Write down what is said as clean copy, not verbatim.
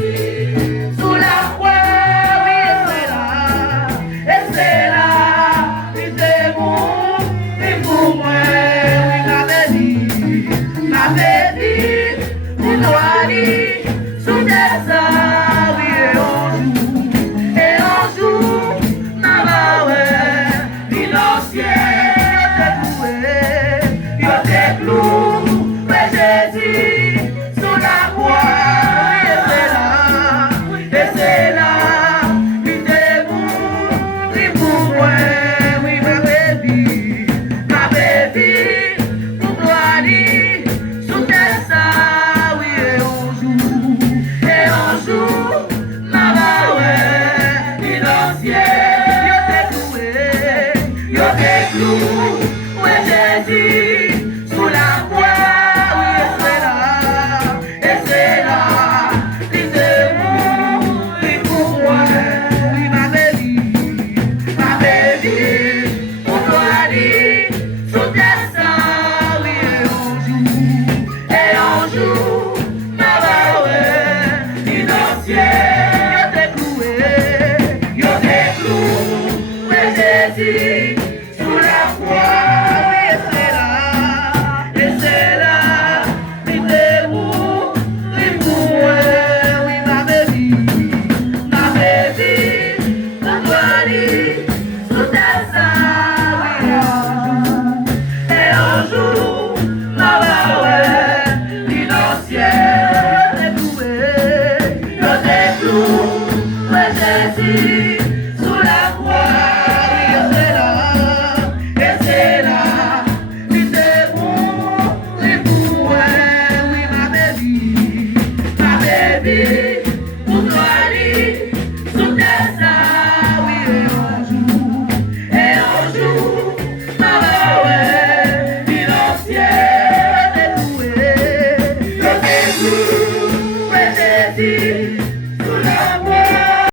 Jésus, sous la croix, oui, et c'est là, il était bon, et pour moi, oui, m'avait dit, pour toi, sous des ça, oui, et un jour, n'a ouais, l'innocent, il était clou, mais Jésus, sous la croix, et c'est là, il était bon, et pour moi, oui, ma baby, pour toi, sous tes ça, oui, et un jour, ma ouais, l'innocent, il était clou, ouais, Jésus, sous la croix, oui, et c'est là, il était bon, et pour moi, oui, ma baby, pour toi, sous tes ça, oui, et un jour, ma ouais, l'innocent, il était cloué, ouais, Jésus, sous la croix, oui, et c'est là, il était bon, et pour moi, oui, ma baby, pour toi, sous tes ça, oui, et un jour, ma ouais, l'innocent, il était cloué, ouais, Jésus.